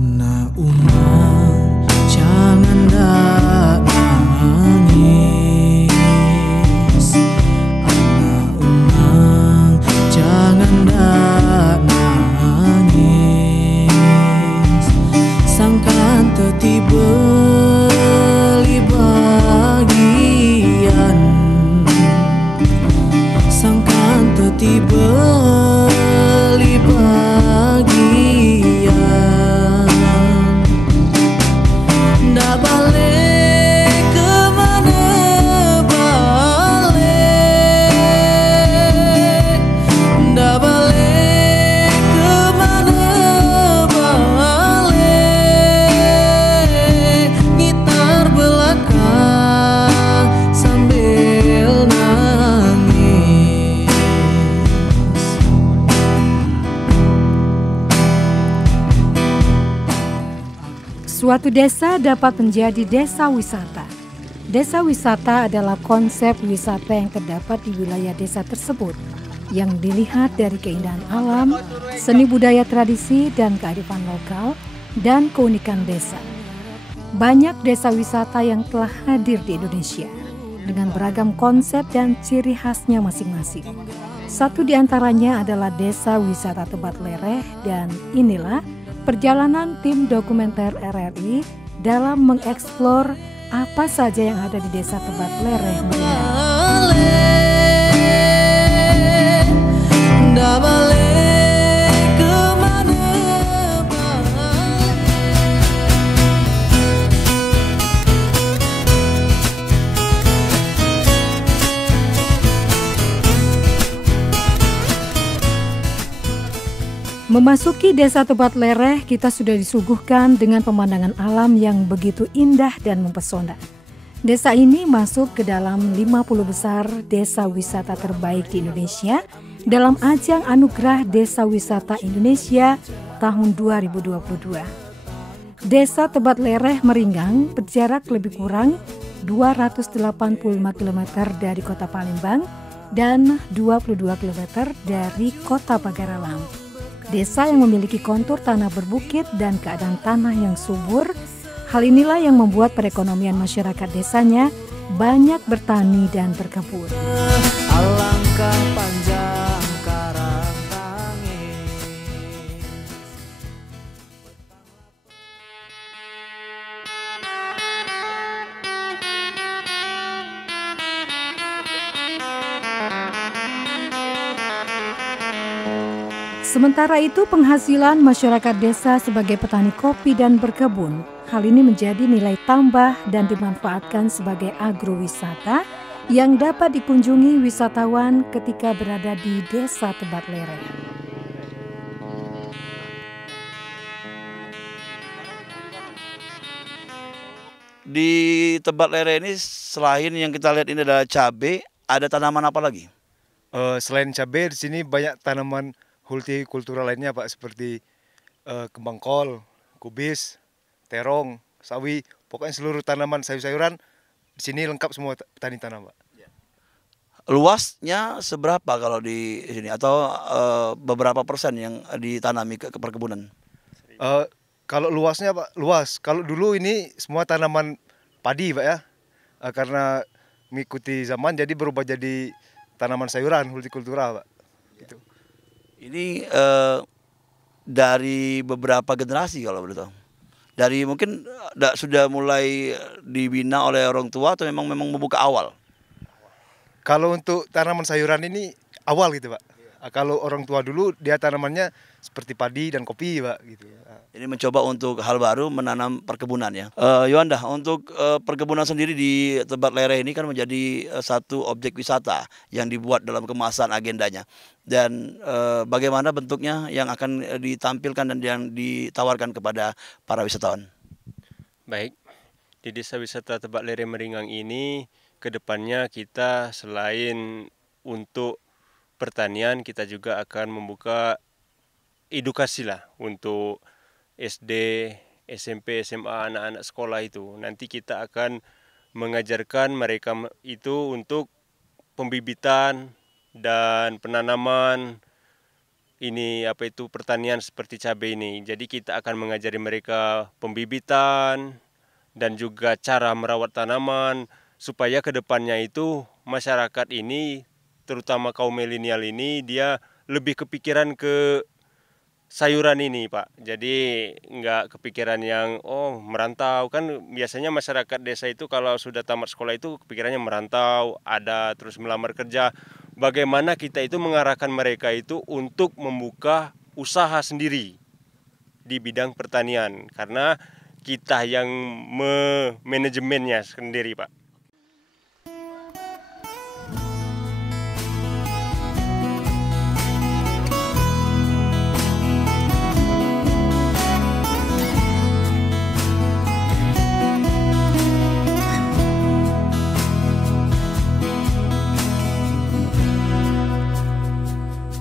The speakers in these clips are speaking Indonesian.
Anak umang jangan ndak nangis. Anak umang jangan ndak nangis. Sangkan tetiba li bagian. Sangkan tetiba li bagian. Ndak balik kemana balik. Ndak balik kemana balik. Gitar belakang sambil nangis. Suatu desa dapat menjadi desa wisata. Desa wisata adalah konsep wisata yang terdapat di wilayah desa tersebut, yang dilihat dari keindahan alam, seni budaya tradisi dan kearifan lokal, dan keunikan desa. Banyak desa wisata yang telah hadir di Indonesia, dengan beragam konsep dan ciri khasnya masing-masing. Satu di antaranya adalah Desa Wisata Tebat Lereh, dan inilah perjalanan tim dokumenter RRI dalam mengeksplor apa saja yang ada di Desa Tebat Lereh Meriah. Ndak balik kemana balik. Memasuki Desa Tebat Lereh, kita sudah disuguhkan dengan pemandangan alam yang begitu indah dan mempesona. Desa ini masuk ke dalam 50 besar desa wisata terbaik di Indonesia dalam ajang Anugerah Desa Wisata Indonesia tahun 2022. Desa Tebat Lereh Meringgang berjarak lebih kurang 285 km dari kota Palembang dan 22 km dari kota Pagaralam. Desa yang memiliki kontur tanah berbukit dan keadaan tanah yang subur. Hal inilah yang membuat perekonomian masyarakat desanya banyak bertani dan berkebun. Alangkah panjang karang tangis. Sementara itu, penghasilan masyarakat desa sebagai petani kopi dan berkebun, hal ini menjadi nilai tambah dan dimanfaatkan sebagai agrowisata yang dapat dikunjungi wisatawan ketika berada di Desa Tebat Lereh. Di Tebat Lereh ini selain yang kita lihat ini adalah cabai, ada tanaman apa lagi? Selain cabai, di sini banyak tanaman hortikultura lainnya Pak, seperti kembang kol, kubis, terong, sawi, pokoknya seluruh tanaman sayur-sayuran di sini lengkap semua petani tanam Pak. Luasnya seberapa kalau di sini atau beberapa persen yang ditanami ke perkebunan? Kalau luasnya Pak, luas. Kalau dulu ini semua tanaman padi Pak ya, karena mengikuti zaman jadi berubah jadi tanaman sayuran hortikultura Pak. Gitu. Ini dari beberapa generasi kalau boleh tahu. Dari mungkin sudah mulai dibina oleh orang tua atau memang membuka awal? Kalau untuk tanaman sayuran ini awal gitu Pak. Kalau orang tua dulu dia tanamannya seperti padi dan kopi Pak gitu. Ini mencoba untuk hal baru menanam perkebunan ya. Yuanda, untuk perkebunan sendiri di Tebat Lereh ini kan menjadi satu objek wisata yang dibuat dalam kemasan agendanya. Dan bagaimana bentuknya yang akan ditampilkan dan yang ditawarkan kepada para wisatawan? Baik, di Desa Wisata Tebat Lereh Meringgang ini kedepannya kita selain untuk pertanian, kita juga akan membuka edukasi lah untuk SD, SMP, SMA, anak-anak sekolah itu. Nanti kita akan mengajarkan mereka itu untuk pembibitan dan penanaman ini pertanian seperti cabai ini. Jadi kita akan mengajari mereka pembibitan dan juga cara merawat tanaman supaya ke depannya itu masyarakat ini, terutama kaum milenial ini, dia lebih kepikiran ke sayuran ini, Pak. Jadi nggak kepikiran yang merantau. Kan biasanya masyarakat desa itu kalau sudah tamat sekolah itu kepikirannya merantau, ada terus melamar kerja. Bagaimana kita itu mengarahkan mereka itu untuk membuka usaha sendiri di bidang pertanian, karena kita yang manajemennya sendiri, Pak.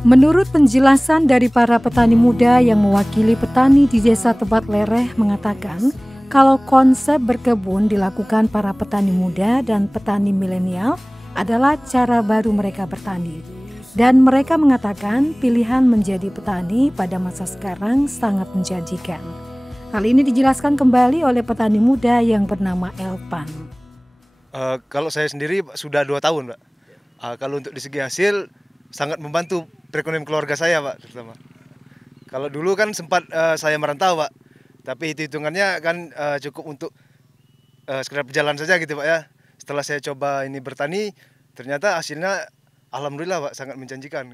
Menurut penjelasan dari para petani muda yang mewakili petani di Desa Tebat Lereh mengatakan, kalau konsep berkebun dilakukan para petani muda dan petani milenial adalah cara baru mereka bertani. Dan mereka mengatakan pilihan menjadi petani pada masa sekarang sangat menjanjikan. Hal ini dijelaskan kembali oleh petani muda yang bernama Elpan. Kalau saya sendiri sudah 2 tahun, Pak. Kalau untuk di segi hasil sangat membantu perekonomian keluarga saya, Pak, terutama. Kalau dulu kan sempat saya merantau, Pak. Tapi hitungannya kan cukup untuk sekedar berjalan saja gitu, Pak, ya. Setelah saya coba ini bertani, ternyata hasilnya alhamdulillah, Pak, sangat menjanjikan.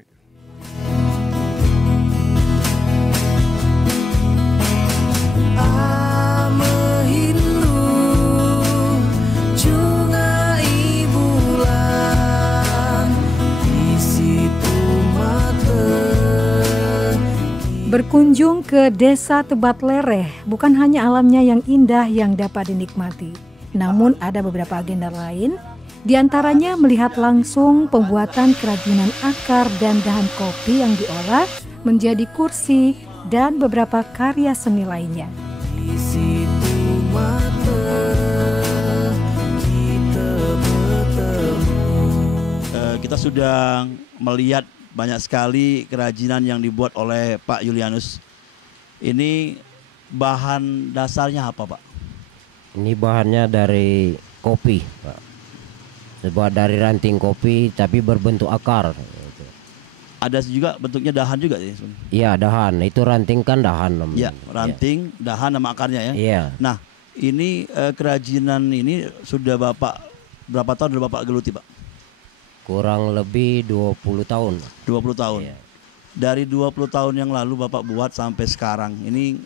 Berkunjung ke Desa Tebat Lereh bukan hanya alamnya yang indah yang dapat dinikmati, namun ada beberapa agenda lain, diantaranya melihat langsung pembuatan kerajinan akar dan dahan kopi yang diolah menjadi kursi dan beberapa karya seni lainnya. Di situ mata kita bertemu. Kita sudah melihat banyak sekali kerajinan yang dibuat oleh Pak Julianus. Ini bahan dasarnya apa, Pak? Ini bahannya dari kopi, Pak. Sebuah dari ranting kopi tapi berbentuk akar. Ada juga bentuknya dahan juga sih. Iya, dahan. Itu ranting kan dahan Iya, namanya. ranting, dahan sama akarnya ya. Iya. Nah, ini kerajinan ini sudah berapa tahun sudah Bapak geluti, Pak? Kurang lebih 20 tahun. 20 tahun. Iya. Dari 20 tahun yang lalu Bapak buat sampai sekarang. Ini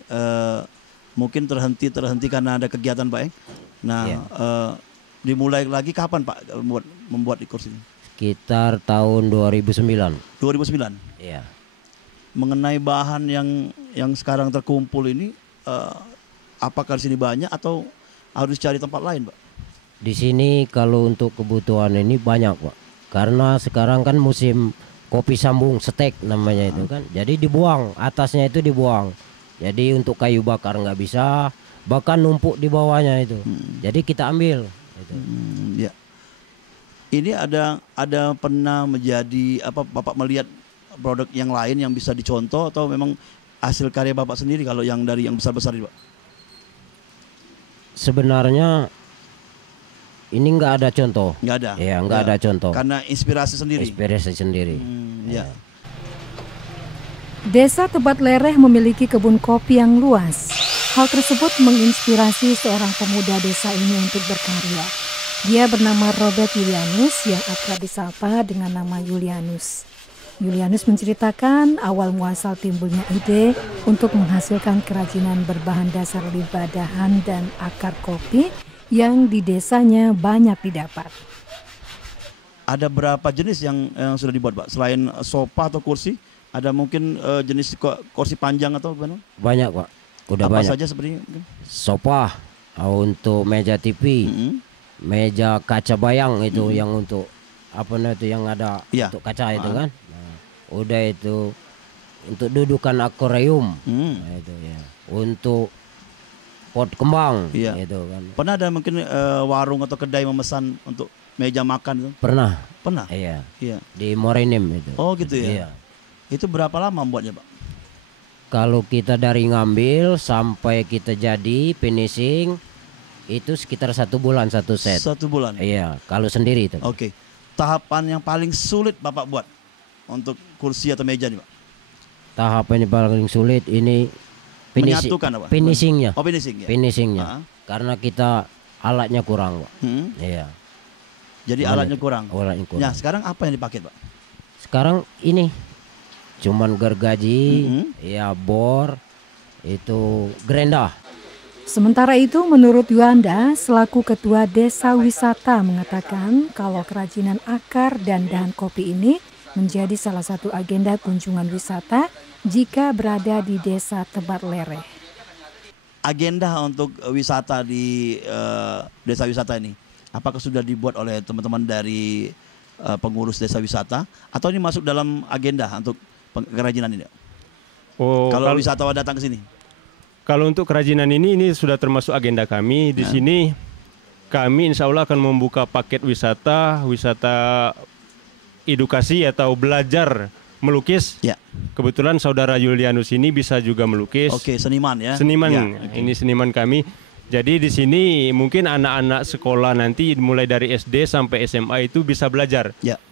mungkin terhenti karena ada kegiatan, Pak. Nah, Iya. Dimulai lagi kapan, Pak, membuat di kursi ini? Sekitar tahun 2009. 2009. Iya. Mengenai bahan yang sekarang terkumpul ini, apakah di sini banyak atau harus cari tempat lain, Pak? Di sini kalau untuk kebutuhan ini banyak, Pak. Karena sekarang kan musim kopi sambung stek namanya itu kan. Jadi dibuang, atasnya itu dibuang. Jadi untuk kayu bakar nggak bisa, bahkan numpuk di bawahnya itu. Jadi kita ambil. Gitu. Ya. Ini ada pernah menjadi Bapak melihat produk yang lain yang bisa dicontoh atau memang hasil karya Bapak sendiri kalau yang dari yang besar-besar ini, Pak? Sebenarnya ini nggak ada contoh. Nggak ada. Ya, nggak ada contoh. Karena inspirasi sendiri. Inspirasi sendiri. Ya. Desa Tebat Lereh memiliki kebun kopi yang luas. Hal tersebut menginspirasi seorang pemuda desa ini untuk berkarya. Dia bernama Robert Julianus yang akrab disapa dengan nama Julianus. Julianus menceritakan awal muasal timbulnya ide untuk menghasilkan kerajinan berbahan dasar limbah dahan dan akar kopi yang di desanya banyak didapat. Ada berapa jenis yang sudah dibuat, Pak? Selain sofa atau kursi, ada mungkin jenis kursi panjang atau gimana? Banyak, Pak. Udah apa banyak. saja seperti Sofa untuk meja TV, meja kaca bayang itu yang untuk itu yang ada untuk kaca itu kan. Nah, udah itu untuk dudukan akuarium. Nah, itu ya. Untuk pot kembang gitu kan. Pernah ada mungkin warung atau kedai memesan untuk meja makan itu? Pernah. Pernah? Iya. Iya. Di Morenim itu. Oh gitu ya. Iya. Itu berapa lama membuatnya, Pak? Kalau kita dari ngambil sampai kita jadi finishing itu sekitar 1 bulan 1 set. 1 bulan. Iya, kalau sendiri itu. Oke. Tahapan yang paling sulit Bapak buat untuk kursi atau meja nih, Pak? Tahapan yang paling sulit ini Menyatukan apa? finishingnya. Oh, finishing ya. Finishingnya. Karena kita alatnya kurang, Pak. Iya. Jadi alatnya kurang. Alatnya kurang. Ya, sekarang apa yang dipakai, Pak? Sekarang ini cuman gergaji, ya bor, itu gerenda. Sementara itu menurut Yuanda selaku Ketua Desa Wisata mengatakan kalau kerajinan akar dan dahan kopi ini menjadi salah satu agenda kunjungan wisata jika berada di Desa Tebat Lereh. Agenda untuk wisata di desa wisata ini, apakah sudah dibuat oleh teman-teman dari pengurus desa wisata atau ini masuk dalam agenda untuk kerajinan ini? Kalau wisatawan datang ke sini? Kalau untuk kerajinan ini sudah termasuk agenda kami. Di sini kami insya Allah akan membuka paket wisata edukasi atau belajar melukis. Ya. Kebetulan saudara Julianus ini bisa juga melukis. Oke, seniman ya. Seniman, ya, ini seniman kami. Jadi di sini mungkin anak-anak sekolah nanti mulai dari SD sampai SMA itu bisa belajar. Ya.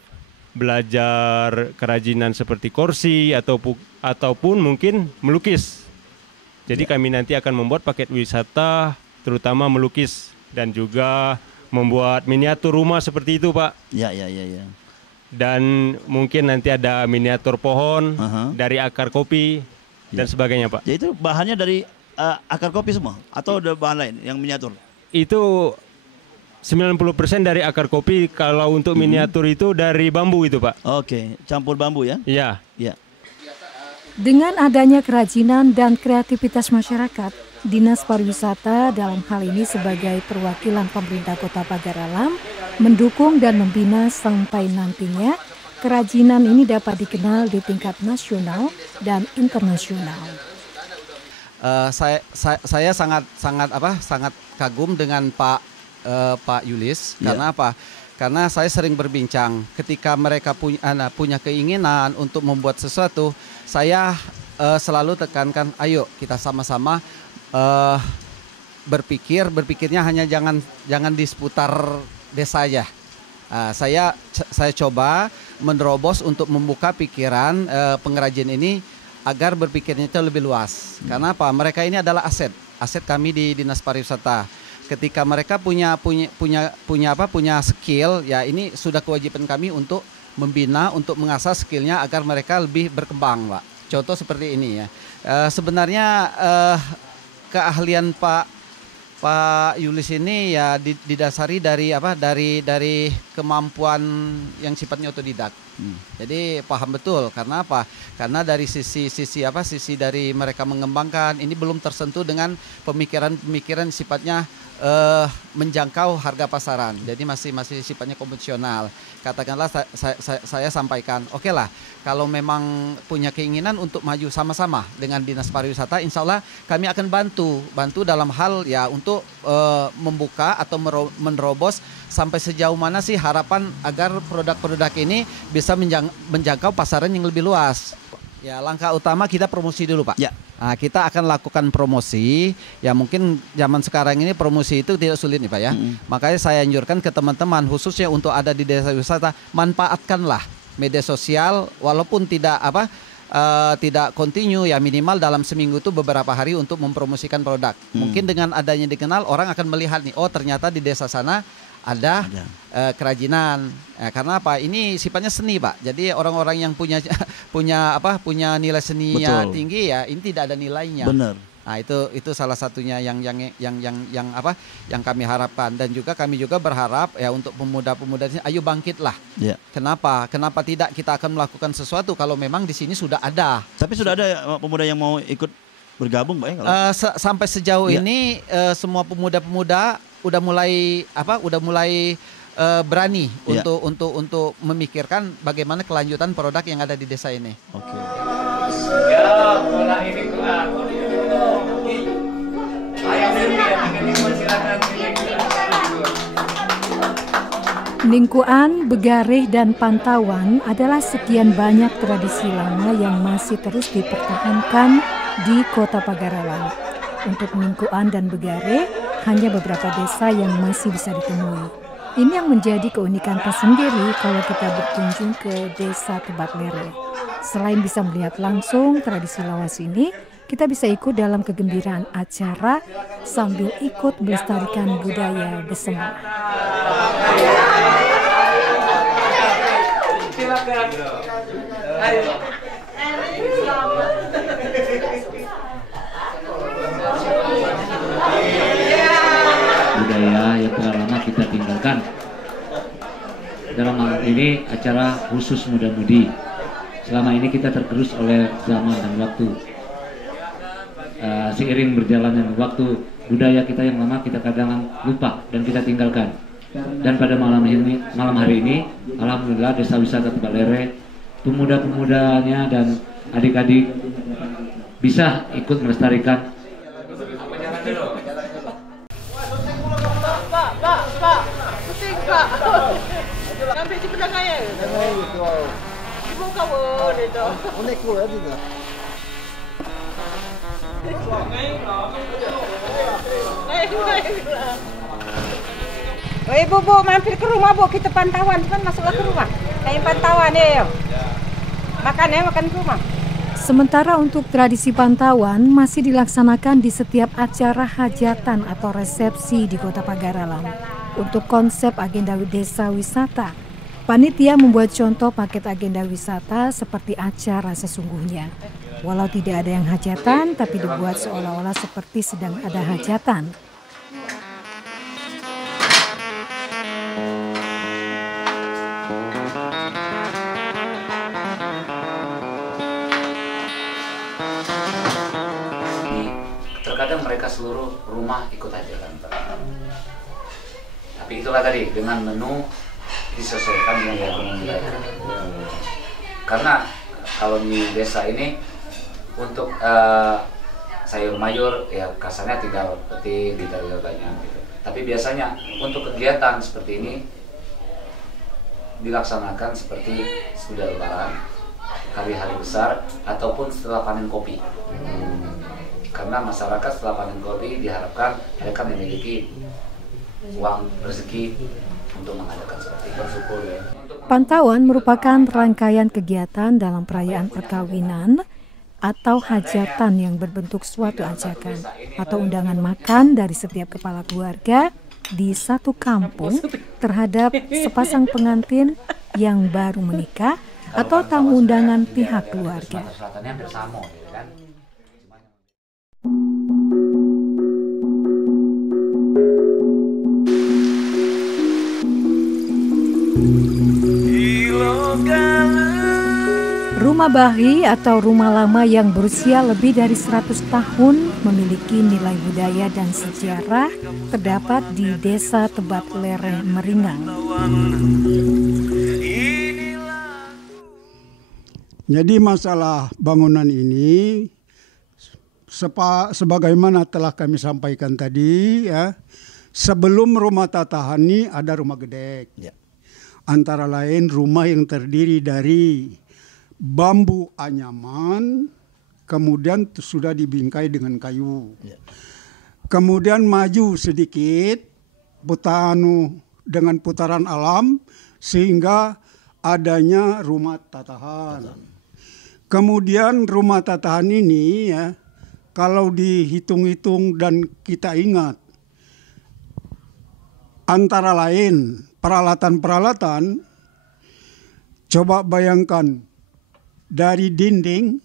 Belajar kerajinan seperti kursi ataupun mungkin melukis. Jadi kami nanti akan membuat paket wisata terutama melukis dan juga membuat miniatur rumah seperti itu, Pak. Ya. Dan mungkin nanti ada miniatur pohon dari akar kopi dan sebagainya, Pak. Jadi itu bahannya dari akar kopi semua atau ada bahan lain yang miniatur? Itu 90% dari akar kopi. Kalau untuk miniatur itu dari bambu itu, Pak. Oke, campur bambu ya? Iya. Iya. Dengan adanya kerajinan dan kreativitas masyarakat, Dinas Pariwisata dalam hal ini sebagai perwakilan pemerintah Kota Pagar Alam mendukung dan membina sampai nantinya kerajinan ini dapat dikenal di tingkat nasional dan internasional. Saya sangat kagum dengan Pak Yulis. Karena apa? Karena saya sering berbincang ketika mereka punya keinginan untuk membuat sesuatu, saya selalu tekankan, ayo kita sama-sama berpikirnya hanya jangan di seputar desa aja. Saya coba menerobos untuk membuka pikiran pengrajin ini agar berpikirnya itu lebih luas. Karena apa? Mereka ini adalah aset kami di Dinas Pariwisata. Ketika mereka punya skill, ya ini sudah kewajiban kami untuk membina, untuk mengasah skillnya agar mereka lebih berkembang, Pak. Contoh seperti ini ya. Sebenarnya keahlian Pak Yulis ini ya didasari dari dari kemampuan yang sifatnya otodidak. Jadi paham betul karena apa? Karena dari sisi dari mereka mengembangkan ini belum tersentuh dengan pemikiran sifatnya menjangkau harga pasaran. Jadi masih sifatnya konvensional. Katakanlah saya sampaikan, oke lah, kalau memang punya keinginan untuk maju sama-sama dengan Dinas Pariwisata, insya Allah kami akan bantu dalam hal ya untuk membuka atau menerobos sampai sejauh mana sih harapan agar produk-produk ini bisa menjangkau pasaran yang lebih luas. Ya, langkah utama kita promosi dulu, Pak. Ya. Nah, kita akan lakukan promosi. Ya mungkin zaman sekarang ini promosi itu tidak sulit nih, Pak ya. Makanya saya anjurkan ke teman-teman khususnya untuk ada di desa wisata, manfaatkanlah media sosial walaupun tidak tidak kontinu, ya minimal dalam seminggu itu beberapa hari untuk mempromosikan produk. Mungkin dengan adanya dikenal, orang akan melihat nih, oh ternyata di desa sana ada kerajinan. Karena apa? Ini sifatnya seni, Pak. Jadi orang-orang yang punya nilai seninya tinggi ya, ini tidak ada nilainya. Benar. Nah, itu salah satunya yang kami harapkan, dan juga kami juga berharap ya untuk pemuda-pemuda ini, ayo bangkitlah. Ya. Kenapa tidak kita akan melakukan sesuatu kalau memang di sini sudah ada. Tapi sudah ada pemuda yang mau ikut bergabung, Pak ya? Sampai sejauh ini semua pemuda-pemuda udah mulai berani untuk memikirkan bagaimana kelanjutan produk yang ada di desa ini. Oke. Ningkuan, Begareh, dan Pantauan adalah sekian banyak tradisi lama yang masih terus dipertahankan di Kota Pagaralan. Untuk Ningkuan dan Begareh, hanya beberapa desa yang masih bisa ditemui. Ini yang menjadi keunikan tersendiri kalau kita berkunjung ke Desa Tebat Lereh. Selain bisa melihat langsung tradisi lawas ini, kita bisa ikut dalam kegembiraan acara sambil ikut melestarikan budaya Besema. Budaya yang telah lama kita tinggalkan. Dalam hal ini acara khusus muda-mudi. Selama ini kita tergerus oleh zaman dan waktu. Seiring berjalannya waktu, budaya kita yang lama kita kadang lupa dan kita tinggalkan. Dan pada malam hari ini, alhamdulillah Desa Wisata Tebat Lereh, pemuda-pemudanya dan adik-adik bisa ikut melestarikan. Pak, pusing Pak. Sampai di belakang ya. Ibu kawan itu. Unik pula juga. Ibu mampir ke rumah Bu, kita pantauan kan, masuklah ke rumah. Kayak pantauan ya. Makan ke rumah. Sementara untuk tradisi pantauan masih dilaksanakan di setiap acara hajatan atau resepsi di Kota Pagaralan. Untuk konsep agenda desa wisata, panitia membuat contoh paket agenda wisata seperti acara sesungguhnya. Walau tidak ada yang hajatan, tapi dibuat seolah-olah seperti sedang ada hajatan. Terkadang mereka seluruh rumah ikut hajatan, Pak. Tapi itulah tadi, dengan menu disesuaikan dengan ekonomi mereka. Karena kalau di desa ini untuk sayur mayur ya kasarnya tinggal petik, tinggal banyak gitu. Tapi biasanya untuk kegiatan seperti ini dilaksanakan seperti sudah lebaran, hari-hari besar ataupun setelah panen kopi. Karena masyarakat setelah panen kopi diharapkan mereka memiliki uang rezeki untuk mengadakan seperti bersyukur ya. Pantauan merupakan rangkaian kegiatan dalam perayaan perkawinan atau hajatan yang berbentuk suatu ajakan atau undangan makan dari setiap kepala keluarga di satu kampung terhadap sepasang pengantin yang baru menikah atau tamu undangan pihak keluarga. Rumah Bahi atau rumah lama yang berusia lebih dari 100 tahun memiliki nilai budaya dan sejarah terdapat di Desa Tebat Lereh Meringang. Jadi masalah bangunan ini sebagaimana telah kami sampaikan tadi ya, sebelum rumah Tatahani ada rumah Gedek. Ya. Antara lain rumah yang terdiri dari bambu anyaman, kemudian sudah dibingkai dengan kayu. Ya. Kemudian maju sedikit, dengan putaran alam, sehingga adanya rumah Tatahan. Kemudian rumah Tatahan ini ya, kalau dihitung-hitung dan kita ingat, antara lain peralatan-peralatan, coba bayangkan, dari dinding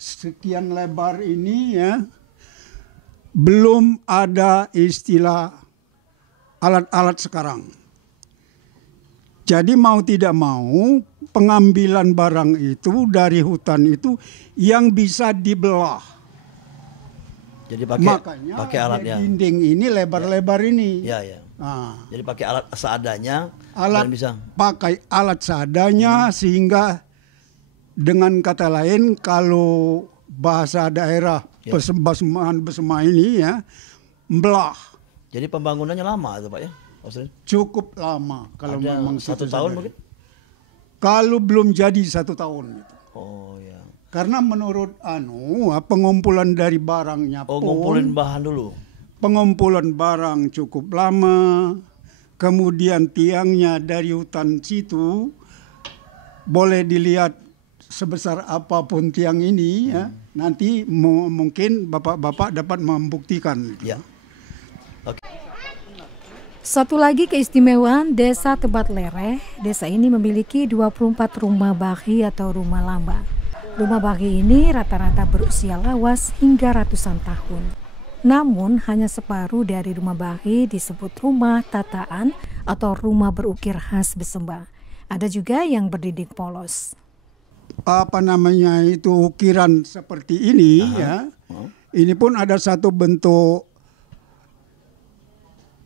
sekian lebar ini ya, belum ada istilah alat-alat sekarang. Jadi mau tidak mau pengambilan barang itu dari hutan itu yang bisa dibelah. Jadi makanya pakai alat yang dinding ini lebar-lebar ini. Ya, ya. Nah, jadi pakai alat seadanya. Pakai alat seadanya sehingga dengan kata lain kalau bahasa daerah Besema ini ya, belah. Jadi pembangunannya lama itu Pak ya? Cukup lama kalau ada memang 1 tahun mungkin. Kalau belum jadi 1 tahun. Gitu. Oh ya. Karena menurut pengumpulan dari barangnya pun. Ngumpulin bahan dulu. Pengumpulan barang cukup lama. Kemudian tiangnya dari hutan situ boleh dilihat sebesar apapun tiang ini ya. Nanti mungkin bapak-bapak dapat membuktikan. Ya. Oke. Satu lagi keistimewaan Desa Tebat Lereh, desa ini memiliki 24 rumah bahi atau rumah lamba. Rumah bahi ini rata-rata berusia lawas hingga ratusan tahun. Namun hanya separuh dari rumah bahi disebut rumah tataan atau rumah berukir khas Besembah. Ada juga yang berdinding polos. Ukiran seperti ini ya. Ini pun ada satu bentuk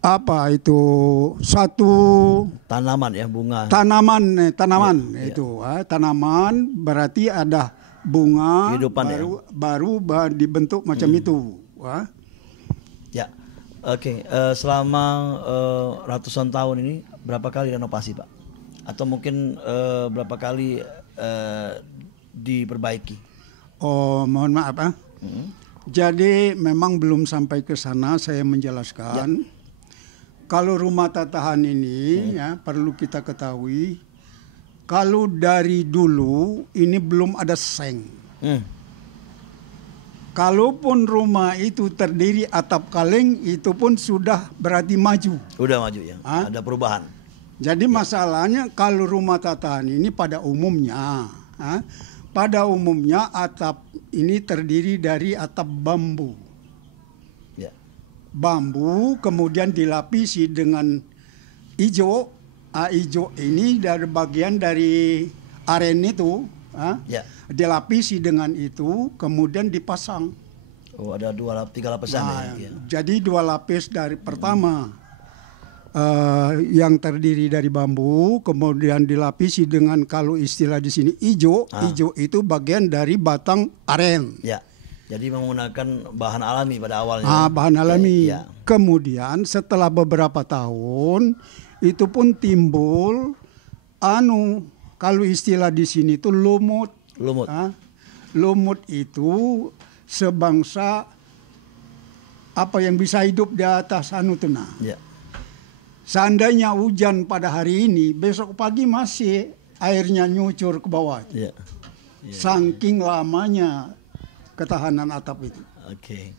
satu tanaman ya, bunga. Tanaman ya, itu tanaman berarti ada bunga baru dibentuk macam itu. Ya, oke. Selama ratusan tahun ini berapa kali renovasi Pak? Atau mungkin berapa kali diperbaiki? Oh, mohon maaf Jadi memang belum sampai ke sana saya menjelaskan. Kalau rumah tatahan ini ya perlu kita ketahui, kalau dari dulu ini belum ada seng. Kalaupun rumah itu terdiri atap kaleng, itu pun sudah berarti maju. Udah maju ya, ada perubahan. Jadi masalahnya kalau rumah tatahan ini pada umumnya atap ini terdiri dari atap bambu. Ya. Bambu kemudian dilapisi dengan hijau. Hijau ini dari bagian dari aren itu. Dilapisi dengan itu, kemudian dipasang. Oh, ada 3 lapisan ya. Jadi 2 lapis dari pertama yang terdiri dari bambu, kemudian dilapisi dengan kalau istilah di sini hijau. Hijau itu bagian dari batang aren. Ya. Jadi menggunakan bahan alami pada awalnya. Bahan alami. Ya. Kemudian setelah beberapa tahun itu pun timbul kalau istilah di sini itu lumut. Lumut itu sebangsa yang bisa hidup di atas Ya. Seandainya hujan pada hari ini, besok pagi masih airnya nyucur ke bawah. Ya. Saking lamanya ketahanan atap itu. Oke.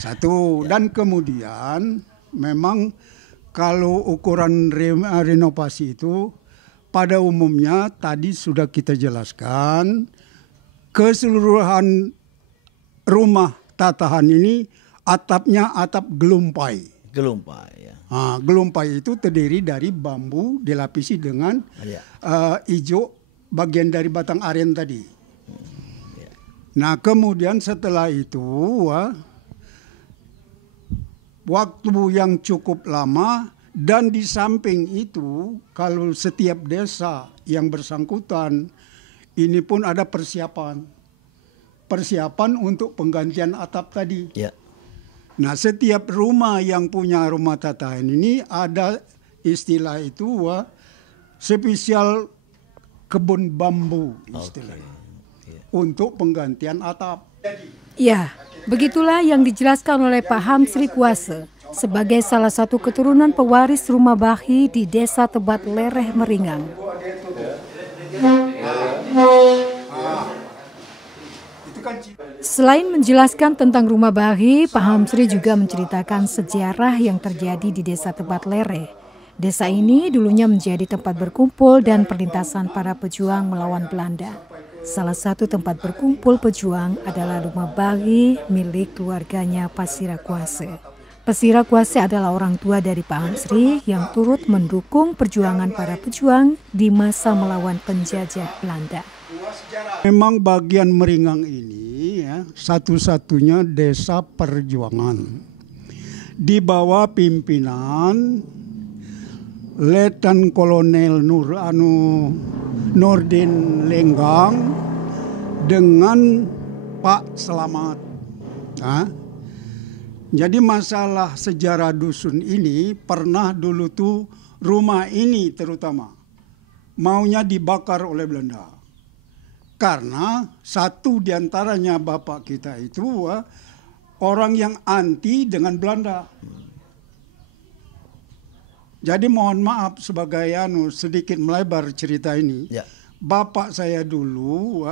Satu. Dan kemudian memang kalau ukuran renovasi itu pada umumnya tadi sudah kita jelaskan, keseluruhan rumah tatahan ini atapnya atap gelumpai. Gelumpai ya. Gelumpai itu terdiri dari bambu dilapisi dengan hijau bagian dari batang aren tadi. Nah kemudian setelah itu waktu yang cukup lama. Dan di samping itu, kalau setiap desa yang bersangkutan, ini pun ada persiapan untuk penggantian atap tadi. Ya. Nah, setiap rumah yang punya rumah tatahan ini ada istilah itu spesial kebun bambu istilahnya untuk penggantian atap. Ya, begitulah yang dijelaskan oleh Pak Hamsri Kuase sebagai salah satu keturunan pewaris rumah bahi di Desa Tebat Lereh Meringang. Selain menjelaskan tentang rumah bahi, Pak Hamsri juga menceritakan sejarah yang terjadi di Desa Tebat Lereh. Desa ini dulunya menjadi tempat berkumpul dan perlintasan para pejuang melawan Belanda. Salah satu tempat berkumpul pejuang adalah rumah bahi milik keluarganya Pasira Kuase. Pasira Kuase adalah orang tua dari Pak Hamsri yang turut mendukung perjuangan para pejuang di masa melawan penjajah Belanda. Memang bagian Meringang ini satu-satunya desa perjuangan. Di bawah pimpinan Letnan Kolonel Nurdin Lenggang dengan Pak Selamat. Jadi masalah sejarah dusun ini pernah dulu tuh rumah ini terutama maunya dibakar oleh Belanda. Karena satu diantaranya bapak kita itu orang yang anti dengan Belanda. Jadi mohon maaf sebagai sedikit melebar cerita ini. Ya. Bapak saya dulu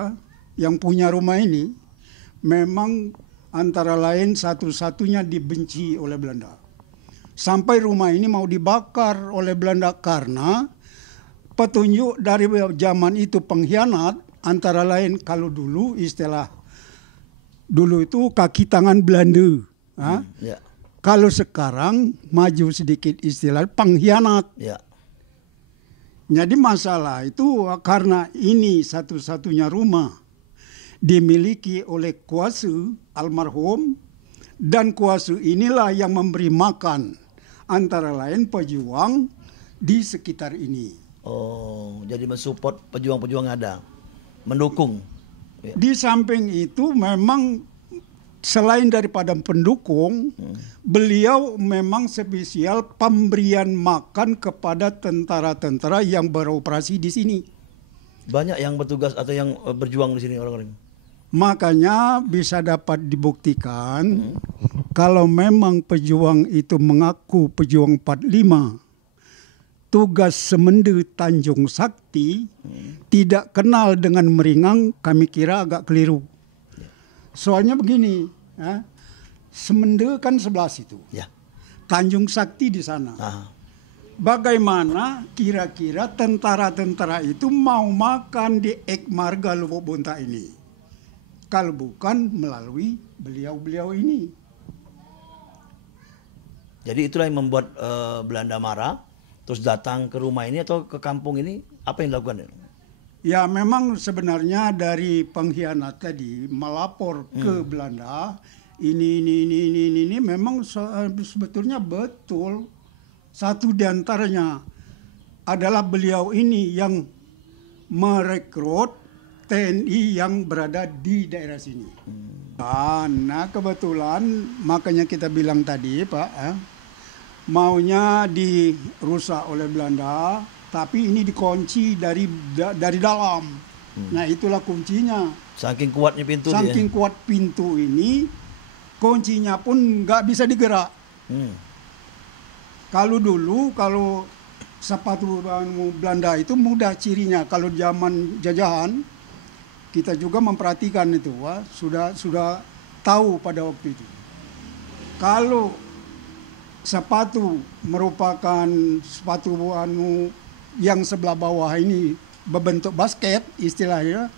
yang punya rumah ini memang antara lain satu-satunya dibenci oleh Belanda. Sampai rumah ini mau dibakar oleh Belanda karena petunjuk dari zaman itu pengkhianat, antara lain kalau dulu istilah dulu itu kaki tangan Belanda. Ya. Kalau sekarang maju sedikit istilah pengkhianat. Ya. Jadi masalah itu karena ini satu-satunya rumah dimiliki oleh kuasa almarhum, dan kuasa inilah yang memberi makan antara lain pejuang di sekitar ini. Oh, jadi mensupport pejuang-pejuang ada, mendukung. Ya. Di samping itu memang selain daripada pendukung, beliau memang spesial pemberian makan kepada tentara-tentara yang beroperasi di sini. Banyak yang bertugas atau yang berjuang di sini orang-orang. Makanya bisa dapat dibuktikan kalau memang pejuang itu mengaku pejuang 45, tugas Semende Tanjung Sakti tidak kenal dengan Meringang, kami kira agak keliru. Soalnya begini, Semende kan sebelah situ, ya. Tanjung Sakti di sana. Bagaimana kira-kira tentara-tentara itu mau makan di Ek Marga Lubuk Bunta ini? Kalau bukan melalui beliau-beliau ini. Jadi itulah yang membuat Belanda marah, terus datang ke rumah ini atau ke kampung ini, apa yang dilakukan? Ya memang sebenarnya dari pengkhianat tadi melapor ke Belanda, ini memang sebetulnya betul. Satu diantaranya adalah beliau ini yang merekrut TNI yang berada di daerah sini. Nah kebetulan makanya kita bilang tadi Pak, maunya dirusak oleh Belanda, tapi ini dikunci dari dalam. Nah itulah kuncinya. Saking kuatnya pintu. Saking kuat pintu ini, kuncinya pun nggak bisa digerak. Kalau dulu sepatu Belanda itu mudah cirinya. Kalau zaman jajahan kita juga memperhatikan itu, sudah tahu pada waktu itu. Kalau sepatu merupakan sepatu yang sebelah bawah ini berbentuk basket istilahnya,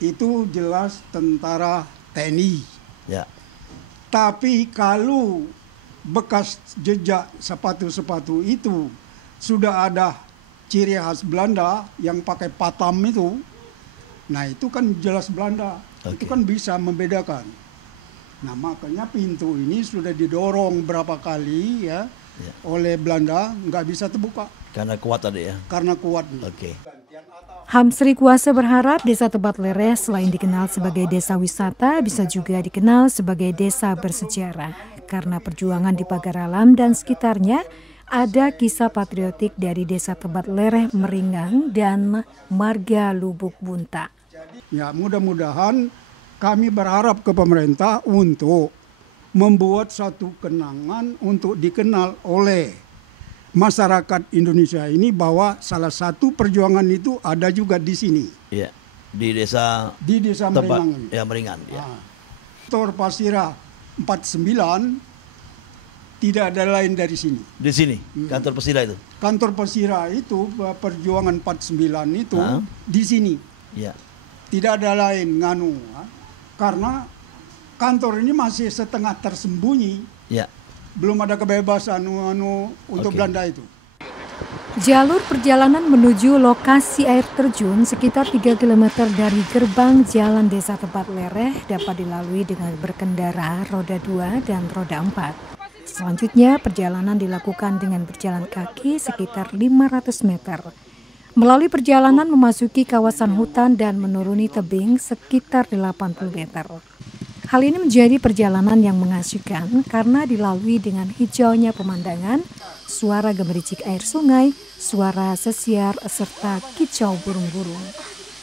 itu jelas tentara TNI. Ya. Tapi kalau bekas jejak sepatu-sepatu itu sudah ada ciri khas Belanda yang pakai patam itu, nah itu kan jelas Belanda. Itu kan bisa membedakan. Nah makanya pintu ini sudah didorong berapa kali oleh Belanda, nggak bisa terbuka. Karena kuat tadi ya? Karena kuat. Hamsri Kuase berharap Desa Tebat Lereh selain dikenal sebagai desa wisata bisa juga dikenal sebagai desa bersejarah. Karena perjuangan di pagar alam dan sekitarnya ada kisah patriotik dari Desa Tebat Lereh Meringang dan Marga Lubuk Bunta. Ya mudah-mudahan kami berharap ke pemerintah untuk membuat satu kenangan untuk dikenal oleh masyarakat Indonesia ini bahwa salah satu perjuangan itu ada juga di sini. Iya, di desa Meringang. Ya, Meringan. Ya. Kantor Pasira 49 tidak ada lain dari sini. Di sini, kantor Pasira itu? Kantor Pasira itu, perjuangan 49 itu di sini. Ya. Tidak ada lain karena kantor ini masih setengah tersembunyi. Ya. Belum ada kebebasan untuk Belanda itu. Jalur perjalanan menuju lokasi air terjun sekitar 3 km dari gerbang jalan Desa Tebat Lereh dapat dilalui dengan berkendara roda 2 dan roda 4. Selanjutnya perjalanan dilakukan dengan berjalan kaki sekitar 500 meter. Melalui perjalanan memasuki kawasan hutan dan menuruni tebing sekitar 80 meter. Hal ini menjadi perjalanan yang mengasyikkan karena dilalui dengan hijaunya pemandangan, suara gemericik air sungai, suara sesiar, serta kicau burung-burung.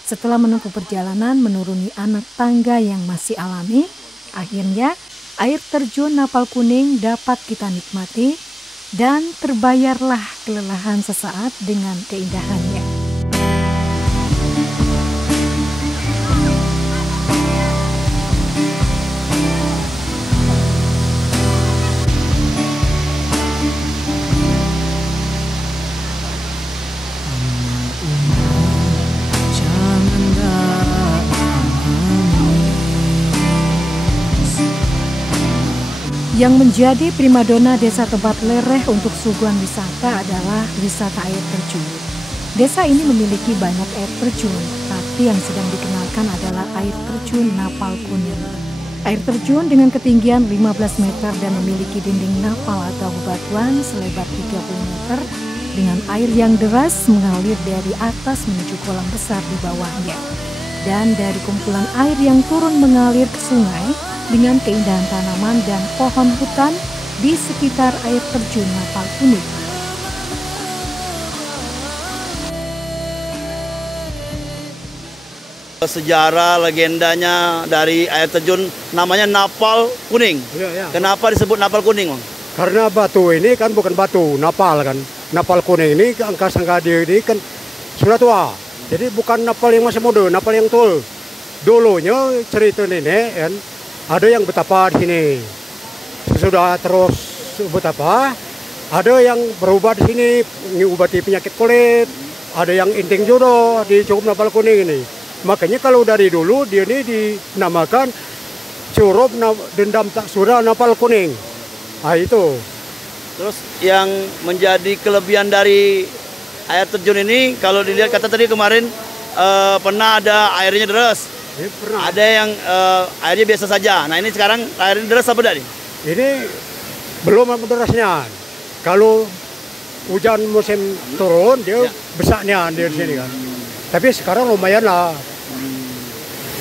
Setelah menempuh perjalanan menuruni anak tangga yang masih alami, akhirnya air terjun Napal Kuning dapat kita nikmati dan terbayarlah kelelahan sesaat dengan keindahannya. Yang menjadi primadona Desa Tebat Lereh untuk suguhan wisata adalah wisata air terjun. Desa ini memiliki banyak air terjun, tapi yang sedang dikenalkan adalah air terjun Napal Kuning. Air terjun dengan ketinggian 15 meter dan memiliki dinding napal atau bebatuan selebar 30 meter dengan air yang deras mengalir dari atas menuju kolam besar di bawahnya. Dan dari kumpulan air yang turun mengalir ke sungai, dengan keindahan tanaman dan pohon hutan di sekitar air terjun Napal Kuning. Sejarah legendanya dari air terjun namanya Napal Kuning. Ya. Kenapa disebut Napal Kuning, Bang? Karena batu ini kan bukan batu, napal kan. Napal Kuning ini angka Sanggadi ini kan sudah tua. Jadi bukan napal yang masih muda, napal yang tua. Dulunya cerita nenek kan, ada yang betapa di sini. Sesudah terus betapa, ada yang berubah di sini, mengobati penyakit kulit, ada yang inting jodoh di Cukup Napal Kuning ini. Makanya kalau dari dulu dia ini dinamakan Curup Dendam Tak Suda Napal Kuning. Ah itu. Terus yang menjadi kelebihan dari air terjun ini, kalau dilihat kata tadi kemarin pernah ada airnya deras. Ada yang airnya biasa saja. Nah ini sekarang airnya deras apa tidak nih? Ini belum derasnya. Kalau hujan musim turun dia besarnya di sini kan. Tapi sekarang lumayan lah.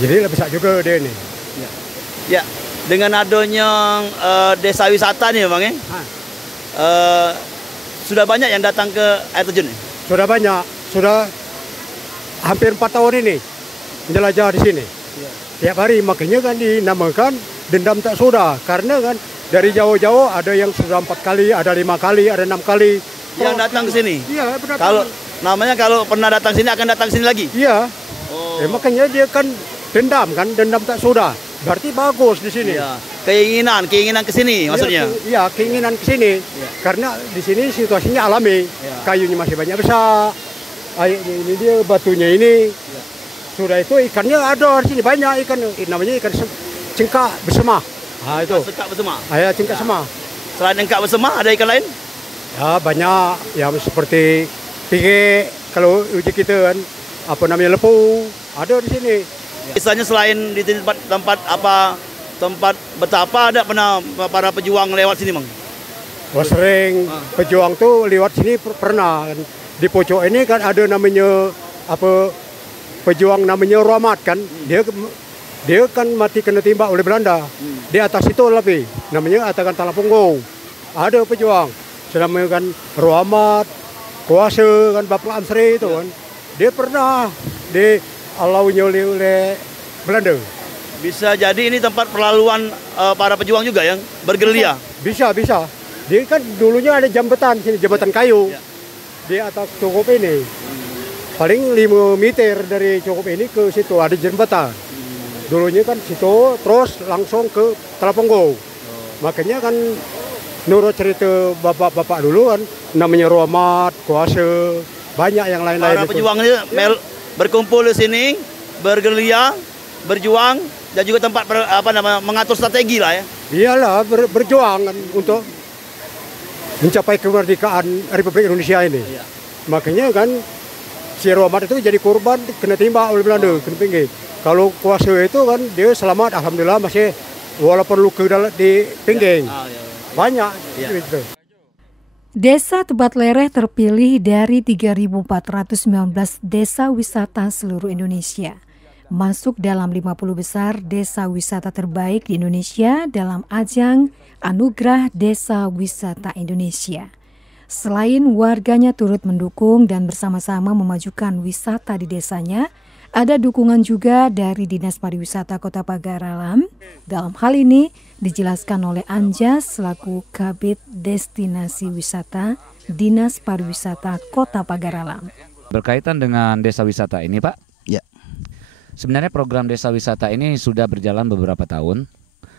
Jadi lebih besar juga dia ini. Ya, dengan adanya desa wisata nih Bang ya. Sudah banyak yang datang ke air terjun nih? Sudah banyak. Sudah hampir 4 tahun ini menjelajah di sini. Tiap hari, makanya kan dinamakan Dendam Tak Suda. Karena kan dari jauh-jauh ada yang sudah 4 kali, ada 5 kali, ada 6 kali. Yang datang ke sini? Iya, benar. Kalau pernah datang sini akan datang sini lagi? Iya. Makanya dia kan dendam Tak Suda. Berarti bagus di sini. Iya. Keinginan ke sini maksudnya. Iya, keinginan ke sini. Karena di sini situasinya alami. Kayunya masih banyak besar. Airnya ini dia, batunya ini. Sudah itu ikannya ada di sini banyak ikan, namanya ikan cengkak bersema. Ah itu. Cengkak bersema. Ya, cengkak sema. Selain cengkak bersema ada ikan lain? Ya banyak, yang seperti pige kalau uji kita kan, apa namanya lepu, ada di sini. Misalnya selain di tempat betapa ada pernah para pejuang lewat sini, Bang? Wah sering pejuang tuh lewat sini pernah. Di pojok ini kan ada namanya pejuang namanya Romat kan, dia kan mati kena tembak oleh Belanda. Di atas itu lebih namanya Atakan Talapunggo. Ada pejuang, namanya kan Romat, kuasa kan Bapak Amsri itu kan. Dia pernah dialaunya oleh Belanda. Bisa jadi ini tempat perlaluan para pejuang juga yang bergerilya. Bisa. Dia kan dulunya ada jambatan sini, jambatan kayu. Di atas Cukup ini. Paling 5 meter dari Cukup ini ke situ ada jembatan. Dulunya kan situ terus langsung ke Talapunggo. Makanya kan menurut cerita bapak-bapak dulu kan namanya Romat, kuasa, banyak yang lain-lain. Para pejuang ini berkumpul di sini, bergerilya, berjuang dan juga tempat mengatur strategi lah ya. Iyalah berjuang kan untuk mencapai kemerdekaan Republik Indonesia ini. Makanya kan si Romat itu jadi korban kena tembak oleh Belanda, kena pinggir. Kalau kuasa itu kan dia selamat, alhamdulillah masih walaupun luka di pinggir. Banyak gitu. Desa Tebat Lereh terpilih dari 3.419 desa wisata seluruh Indonesia. masuk dalam 50 besar desa wisata terbaik di Indonesia dalam ajang Anugerah Desa Wisata Indonesia. Selain warganya turut mendukung dan bersama-sama memajukan wisata di desanya, ada dukungan juga dari Dinas Pariwisata Kota Pagar Alam. Dalam hal ini dijelaskan oleh Anjas selaku Kabid Destinasi Wisata Dinas Pariwisata Kota Pagar Alam. Berkaitan dengan desa wisata ini, Pak? Ya. Sebenarnya program desa wisata ini sudah berjalan beberapa tahun,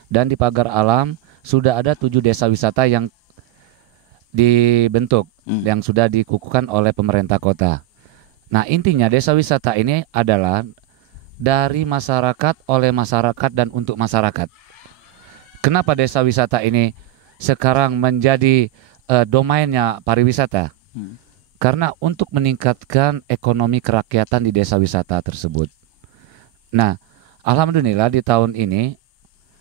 dan di Pagar Alam sudah ada 7 desa wisata yang dibentuk, yang sudah dikukuhkan oleh pemerintah kota. Nah, intinya desa wisata ini adalah dari masyarakat, oleh masyarakat, dan untuk masyarakat. Kenapa desa wisata ini sekarang menjadi domainnya pariwisata? Karena untuk meningkatkan ekonomi kerakyatan di desa wisata tersebut. Nah, alhamdulillah di tahun ini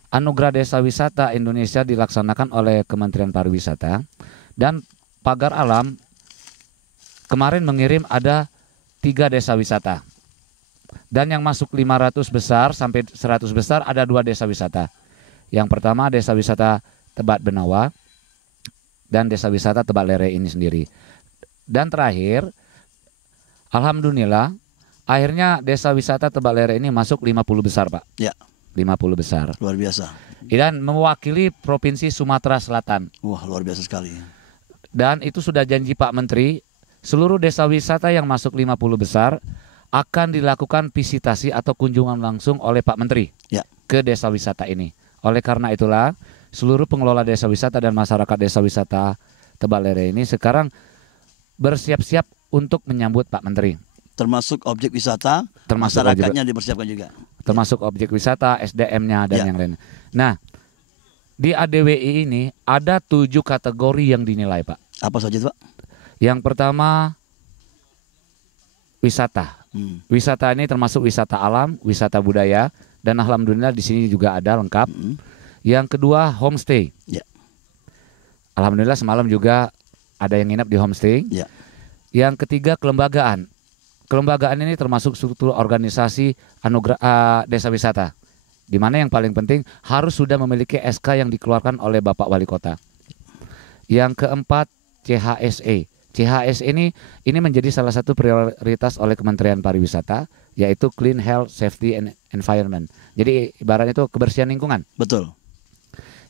Anugerah Desa Wisata Indonesia dilaksanakan oleh Kementerian Pariwisata, dan Pagar Alam kemarin mengirim ada 3 desa wisata. Dan yang masuk 500 besar sampai 100 besar ada 2 desa wisata. Yang pertama desa wisata Tebat Benawa dan desa wisata Tebat Lere ini sendiri. Dan terakhir, alhamdulillah akhirnya desa wisata Tebat Lere ini masuk 50 besar, Pak. Ya. 50 besar. Luar biasa. Dan mewakili Provinsi Sumatera Selatan. Wah, luar biasa sekali. Dan itu sudah janji Pak Menteri, seluruh desa wisata yang masuk 50 besar akan dilakukan visitasi atau kunjungan langsung oleh Pak Menteri ke desa wisata ini. Oleh karena itulah, seluruh pengelola desa wisata dan masyarakat desa wisata Tebat Lere ini sekarang bersiap-siap untuk menyambut Pak Menteri. Termasuk objek wisata, termasuk masyarakatnya dipersiapkan juga. Termasuk objek wisata, SDM-nya dan yang lain. Nah, di ADWI ini ada 7 kategori yang dinilai, Pak. Apa saja itu, Pak? Yang pertama wisata. Wisata ini termasuk wisata alam, wisata budaya, dan alhamdulillah di sini juga ada lengkap. Yang kedua homestay. Alhamdulillah semalam juga ada yang nginep di homestay. Yang ketiga kelembagaan. Kelembagaan ini termasuk struktur organisasi anugerah desa wisata, di mana yang paling penting harus sudah memiliki SK yang dikeluarkan oleh Bapak Wali Kota. Yang keempat CHSE. CHSE ini menjadi salah satu prioritas oleh Kementerian Pariwisata, yaitu Clean Health, Safety and Environment. Jadi ibaratnya itu kebersihan lingkungan. Betul.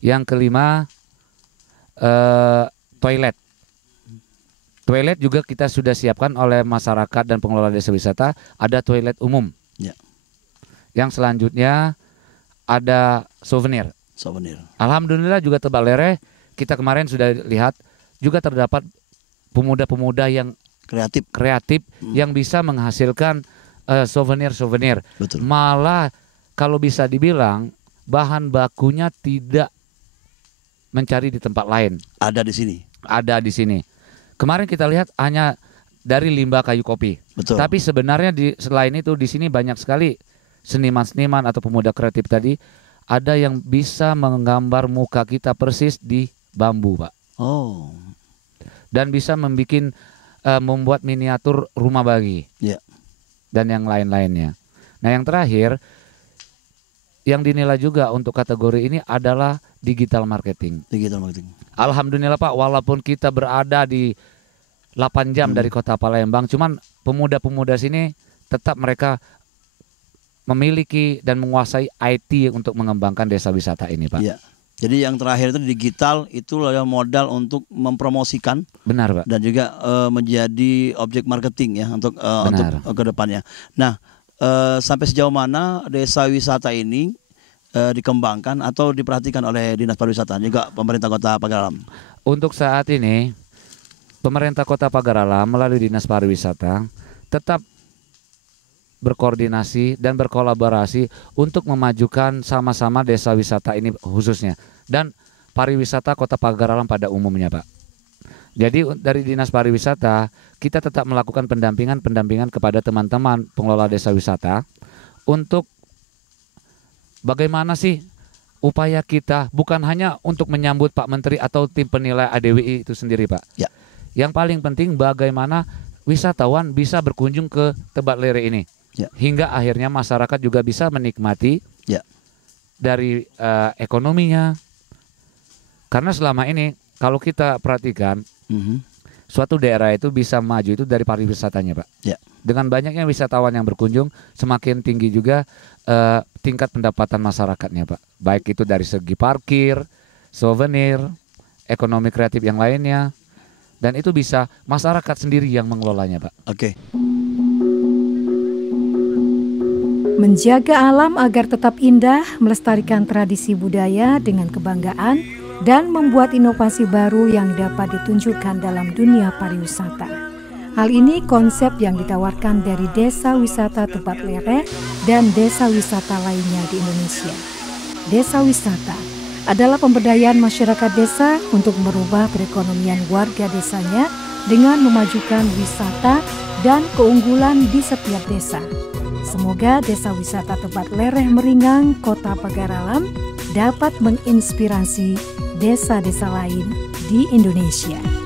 Yang kelima toilet. Toilet juga kita sudah siapkan oleh masyarakat dan pengelola desa wisata, ada toilet umum. Yang selanjutnya ada souvenir. Alhamdulillah juga Tebat Lere, kita kemarin sudah lihat juga terdapat pemuda-pemuda yang kreatif yang bisa menghasilkan souvenir-souvenir. Malah kalau bisa dibilang bahan bakunya tidak mencari di tempat lain. Ada di sini. Ada di sini. Kemarin kita lihat hanya dari limbah kayu kopi. Betul. Tapi sebenarnya selain itu di sini banyak sekali seniman-seniman atau pemuda kreatif tadi, ada yang bisa menggambar muka kita persis di bambu, Pak. Oh. Dan bisa membuat miniatur rumah bagi. Dan yang lain-lainnya. Nah, yang terakhir yang dinilai juga untuk kategori ini adalah digital marketing. Alhamdulillah, Pak, walaupun kita berada di 8 jam dari kota Palembang, cuman pemuda-pemuda sini tetap mereka memiliki dan menguasai IT untuk mengembangkan desa wisata ini, Pak. Jadi yang terakhir itu digital, itu adalah modal untuk mempromosikan. Benar, Pak. Dan juga menjadi objek marketing ya untuk ke depannya. Nah, sampai sejauh mana desa wisata ini dikembangkan atau diperhatikan oleh Dinas Pariwisata juga pemerintah Kota Pagar Alam? Untuk saat ini pemerintah Kota Pagar Alam melalui Dinas Pariwisata tetap berkoordinasi dan berkolaborasi untuk memajukan sama-sama desa wisata ini khususnya dan pariwisata Kota Pagar Alam pada umumnya, Pak. Jadi dari Dinas Pariwisata kita tetap melakukan pendampingan kepada teman-teman pengelola desa wisata untuk bagaimana sih upaya kita bukan hanya untuk menyambut Pak Menteri atau tim penilai ADWI itu sendiri, Pak. Yang paling penting bagaimana wisatawan bisa berkunjung ke Tebat Lere ini. hingga akhirnya masyarakat juga bisa menikmati dari ekonominya. Karena selama ini kalau kita perhatikan, suatu daerah itu bisa maju itu dari pariwisatanya, Pak. Dengan banyaknya wisatawan yang berkunjung, semakin tinggi juga tingkat pendapatan masyarakatnya, Pak. Baik itu dari segi parkir, souvenir, ekonomi kreatif yang lainnya, dan itu bisa masyarakat sendiri yang mengelolanya, Pak. Menjaga alam agar tetap indah, melestarikan tradisi budaya dengan kebanggaan, dan membuat inovasi baru yang dapat ditunjukkan dalam dunia pariwisata. Hal ini konsep yang ditawarkan dari Desa Wisata Tebak Lereh dan desa wisata lainnya di Indonesia. Desa wisata adalah pemberdayaan masyarakat desa untuk merubah perekonomian warga desanya dengan memajukan wisata dan keunggulan di setiap desa. Semoga Desa Wisata Tebak Lereh Meringang, Kota Pagar Alam dapat menginspirasi desa-desa lain di Indonesia.